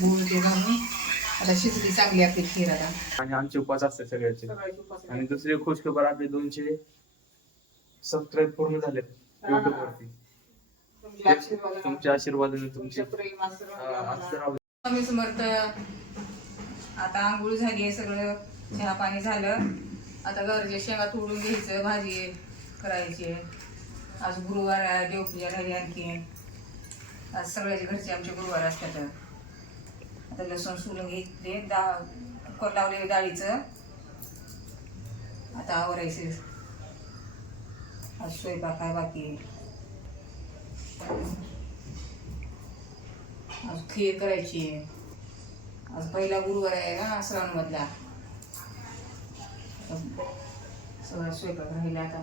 गूळ ते घालून आता शिजली चांगली आपली खीर आता. आणि आमचे उपास असते सगळ्याचे. आणि दुसरी गोष्ट खबर आपले 200 सबस्क्राईब पूर्ण झाले युट्यूब वरती. तुमच्या आशीर्वादाने तुमचे स्वामी समर्थ. आता आंघोळ झाली, सगळं चहा पाणी झालं. आता गरजे शेंगा तोडून घ्यायचं, भाजी करायची. आज गुरुवार आहे, देवपूजा झाली आणखी. आज सगळ्याचे घरचे आमचे गुरुवार असतात. आता लसूण सोलून घेतले, कुकर लावले डाळीचं. आता आवरायचं. आज स्वयंपाक आहे बाकी. आज खीर करायची. आज पहिला गुरुवार आहे ना श्रावण मधला. सगळा स्वयंपाक राहिला आता.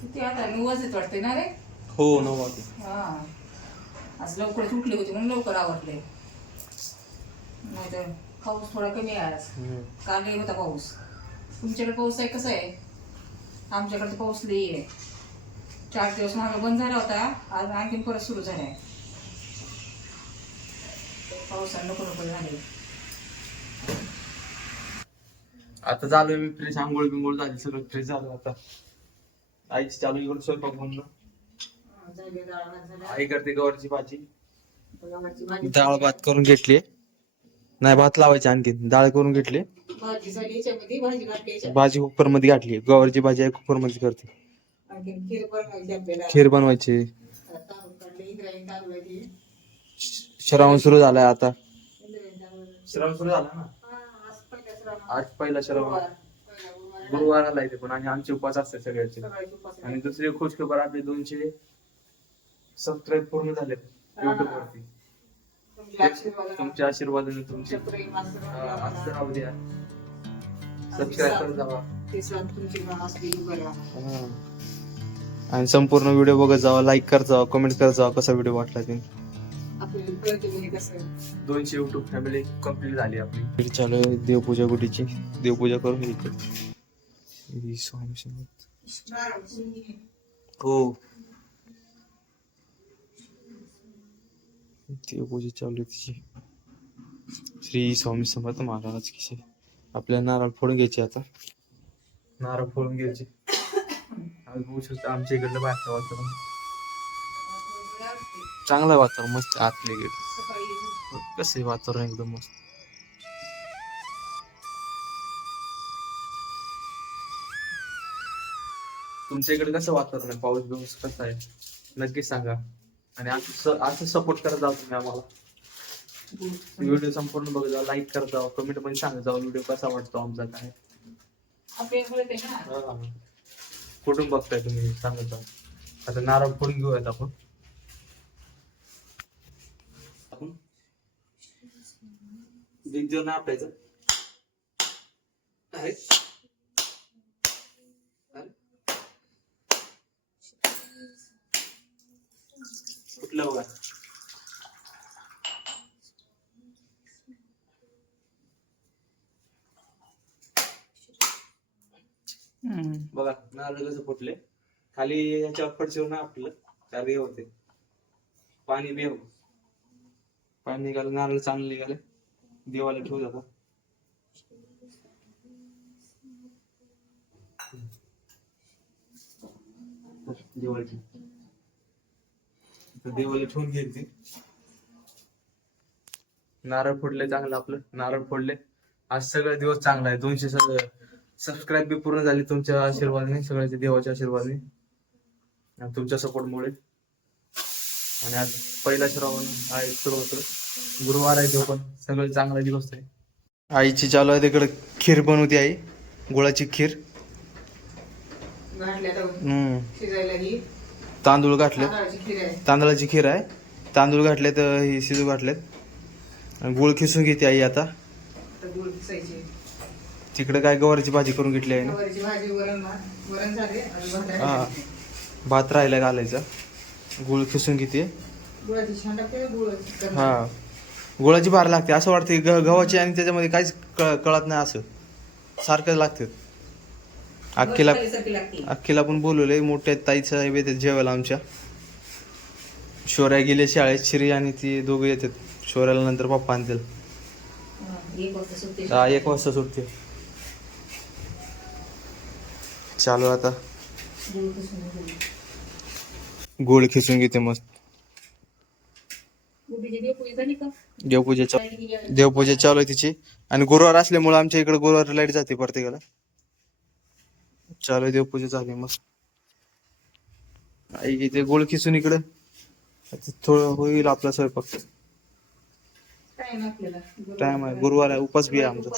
किती आता 9 वाजत वाटते ना रे? हो 9 वाजते. हा, आज लवकरच उठले होते म्हणून लवकर आवरले. नाही तर पाऊस थोडा कमी आहे आज. काल लई होता पाऊस. तुमच्याकडे पाऊस आहे कसा आहे? आमच्याकडे पाऊस लई आहे. 4 दिवस मागे बंद झाला होता, आज आणखीन परत सुरू झालाय. पावसानं नको नको झाले. आता झालोय मी फ्रेश, आंघोळ बिंघोळ झाली, सगळं फ्रेश झालं. आता आईची चालू इकडे स्वयंपाक बनलं. आई करते गवारची भाजी. डाळ भात करून घेतली. नाही, भात लावायची, आणखी डाळ करून घेतली. भाजी कुकर मध्ये घातली. गवारची भाजी आहे कुकर मध्ये करते. खीर बनवायची. श्रावण सुरू झालाय आता. श्रावण सुरू झाला ना आज, पहिला श्रावण गुरुवाराला येते पण. आणि आमचे उपास असतात सगळ्याचे. आणि दुसरी खुश खबर आपले 200 सबस्क्राईब पूर्ण झाले युट्यूब वरती. तुमच्या आशीर्वादाने तुमचे असं राहू द्या. सबस्क्राईब करत जावा आणि संपूर्ण व्हिडिओ बघत जावा, लाईक करत जावा, कमेंट करत जावा कसा व्हिडिओ वाटला ते. 200 युट्यूब फॅमिली कंप्लीट झाली आपली. चालू आहे देवपूजा, गुढीची देवपूजा करून घ्यायची. स्वामी समर्थ. हो, देवपूजा चालू आहे तिची. श्री स्वामी समर्थ महाराज की. आपल्या नारळ फोडून घ्यायचे. आता नारळ फोडून घ्यायचे. आज बघू शकता आमच्या इकडलं बाहेरचं वातावरण चांगलं आहे. वातावरण मस्त. आतले गेट कसं वातावरण एकदम मस्त. तुमच्या इकडे कसं वातावरण आहे? पाऊस बिऊस कसा आहे नक्की सांगा. आणि असं सपोर्ट करत जाऊ तुम्ही आम्हाला. व्हिडिओ संपूर्ण बघत जावा, लाईक करत जावा, कमेंट मध्ये सांगत जावा व्हिडिओ कसा वाटतो आमचा काय. कुठून बघताय तुम्ही सांगत जावा. आता नारळ फोडून घेऊयात आपण. दिग्जोर ना आपल्याचं आहे. कुठलं बघा. बघा नारळ कसं फुटले खाली. याच्यावर पडशीवर ना आपलं कार्य होते. पाणी बेव पाणी निघालं, नारळ चांगलं निघाले. देवाला ठेवू जातो. देवाला ठेवून घ्यायची. नारळ फोडले चांगलं आपलं. नारळ फोडले. आज सगळा दिवस चांगला आहे. 200 सबस्क्राईब बी पूर्ण झाली तुमच्या आशीर्वादाने, सगळ्याच्या देवाच्या आशीर्वादाने आणि तुमच्या सपोर्टमुळे. आणि आज पहिला श्रावण आहे सुरू होतो. गुरुवार आहे तो पण. सगळं चांगला दिवस आहे. आईची चालू आहे तिकडे खीर बनवते आई. गुळाची खीर. तांदूळ घातले. तांदळाची खीर आहे. तांदूळ घातले तर हे शिजू घातलेत. गुळ खिसून घेते आई आता. तिकडे काय गवारीची भाजी करून घेतली आहे ना. हा, भात राहिला घालायचा. गुळ खिसून घेते. हा, गुळाची भार लागते. असं वाटते गव्हाची आणि त्याच्यामध्ये काहीच कळत नाही. असं सारखं लागते. अख्खीला पण बोलवले. मोठ्या ताईचं येतात जेवायला आमच्या. शोर्या गेले शाळेत. श्री आणि ती दोघं येतात शोराला नंतर पप्पा आणतील. 1 वाजता सुट्टी. 1 वाजता सुटते. चालू आता गोळ खिसून घेते मस्त. देवपूजा चालू आहे तिची. आणि गुरुवार असल्यामुळे आमच्या इकडे गुरुवार लाईट जाते प्रत्येकाला. चालू आहे देवपूजा झाली मस्त. आई इथे गोळ खिसून इकडं थोडं होईल आपला स्वयंपाक. टाइम आहे, गुरुवार आहे, उपास बी आहे आमचा.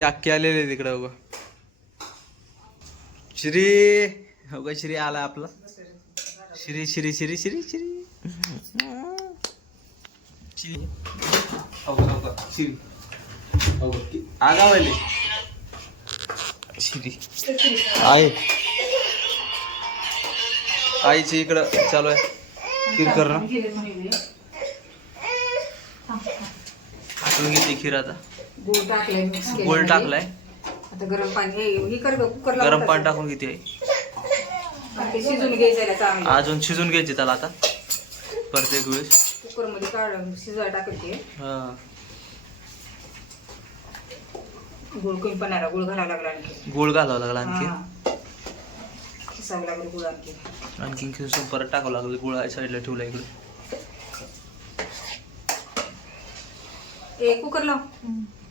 अक्की आलेले तिकडे बघा. श्री बघा श्री आला आपला. श्री श्री श्री श्री श्री आगावले श्री आहे. आईची इकडं चालू आहे खीर करणं. घेते खीर आता. गुळ टाकलाय, मिक्स केलं. गोळ टाकलाय. आता गरम पाणी हे कर कुकर गरम पाणी टाकून घेते आई. ते शिजून घ्यायचं चांगलं. अजून शिजून घ्यायचे त्याला आता प्रत्येक वेळेस. कुकर मध्ये काढून शिजवायला टाकायचे. गुळ कमी पणाला गुळ घालावा लागला आणखी. गुळ घालावा लागला आणखी. खिसावं लागलं गुळ आणखी. आणखी खिसून परत टाकावं लागलं. गुळ साईडला ठेवला इकडे. कुकर लाव.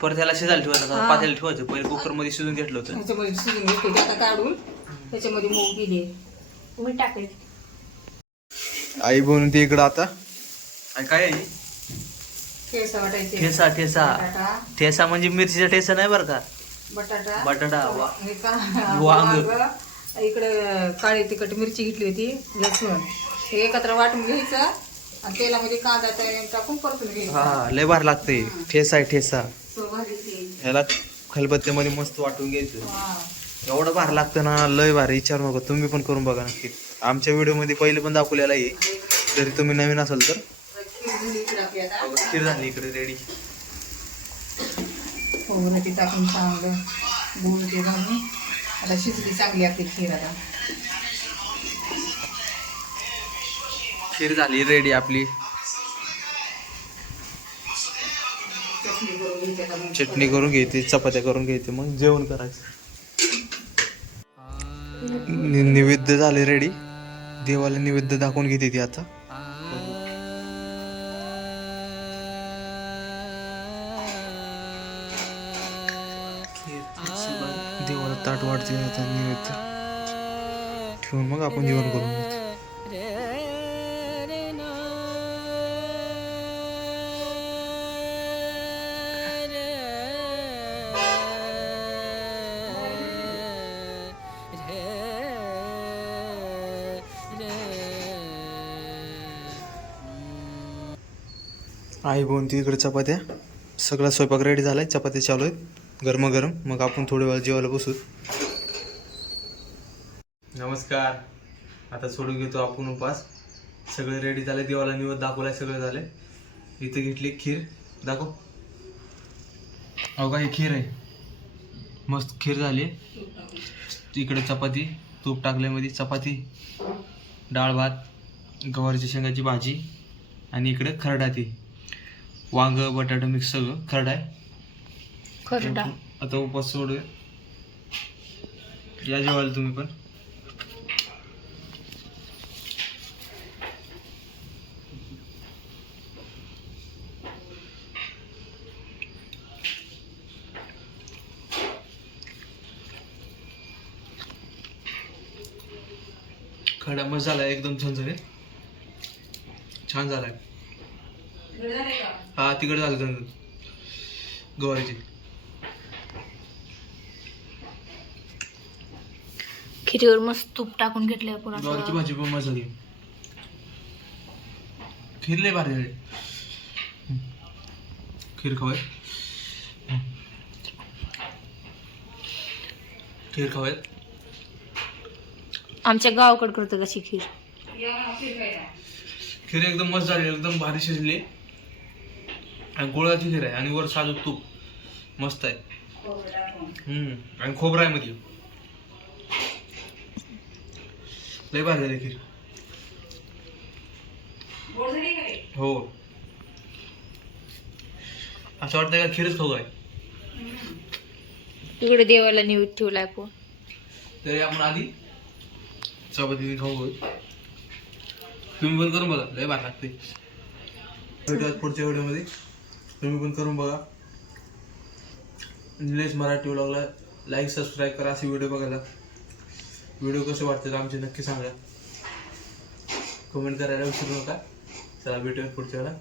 परत त्याला शिजायला ठेवायचं. पातेला ठेवायचं. पहिले कुकर मध्ये शिजून घेतलं होतं. त्याच्यामध्ये शिजून घेते आता काढून. त्याच्यामध्ये मूग गेले मीठ टाकायचं. आई बनवते इकडं आता. काय आहे ठेसा वाटायचे. ठेसा ठेसा ठेसा म्हणजे मिरचीचा ठेसा नाही बरं का. बटाटा बटाटा वांग. इकडे काळी तिखट मिरची घेतली होती, लसूण हे एकत्र वाटून घ्यायचं आणि तेलामध्ये कांदा टाकून परतून घ्यायचं. हा लय भारी लागते. ठेसा आहे ठेसा. ह्याला खलबत्त्यामध्ये मस्त वाटून घ्यायचं. एवढं भारी लागतं ना, लय भारी. विचारू नका, तुम्ही पण करून बघा नक्की. आमच्या व्हिडिओ मध्ये पहिले पण दाखवलेला आहे. जरी तुम्ही नवीन असाल तर. खीर झाली इकडे रेडी. खोबरं टाकून चांगलं गुळ ते घालून आता शिजली चांगली आपली खीर. आता खीर झाली रेडी आपली. चटणी करून घ्यायची, चपात्या करून घ्यायची, मग जेवण करायचं. नैवेद्य झाले रेडी. देवाला नैवेद्य दाखवून घेते ती आता. देवाला ताट वाढते आता नैवेद्य ठेवून मग आपण जेवण करून घेतो. आई बोलते इकडे चपात्या. सगळा स्वयंपाक रेडी झालाय. चपात्या चालू आहेत गरमागरम. मग आपण थोड्या वेळ जेवायला बसू. नमस्कार. आता सोडून घेतो आपण उपास. सगळे रेडी झाले. देवाला निवद दाखवलाय. सगळं झालंय. इथे घेतली खीर. दाखव. हो का, ही खीर आहे. मस्त खीर झाली. इकडे चपाती, तूप टाकल्या मध्ये चपाती, डाळ भात, गवारीच्या शेंगाची भाजी आणि इकडे खरडा. ती वांग बटाटा मिक्स सगळं खरडा आहे. खरडा. आता उपास सोडूया. या जेवायला तुम्ही पण. खरडा मस्त झालाय. एकदम झणझणीत छान झालाय. हा तिकडे झालं गवारीची. खिरीवर मस्त तूप टाकून घेतलंय. गवारीची भाजी पण मस्त झाली. खीर लय भारी झाली. खीर खवाय. खीर खवाय. आमच्या गावाकडे करतो कशी खीर. खीर एकदम मस्त झाली. एकदम भारी शिजली. आणि गुळाची खीर आहे आणि वर साजूक तूप. मस्त आहे. खोबरं टाकून. आणि खोबरं आहे मध्ये. लय भारी झाली खीर. गोड झाली का रे? हो, असं वाटतंय का खीरच खाऊ आहे. इकडे देवाला निवेद ठेवलाय पण. तरी आपण आधी चपाती खाऊ घेऊ. तुम्ही पण करून बघा, लय भारी लागते. भेटूयात पुढच्या व्हिडिओमध्ये. तुम्ही पण करून बघा. निलेश मराठी व्लॉगला लाईक सबस्क्राईब करा असे व्हिडिओ बघायला. व्हिडिओ कसे वाटतात आमचे नक्की सांगा. कमेंट करायला विसरू नका. चला भेटूयात पुढच्या वेळेला.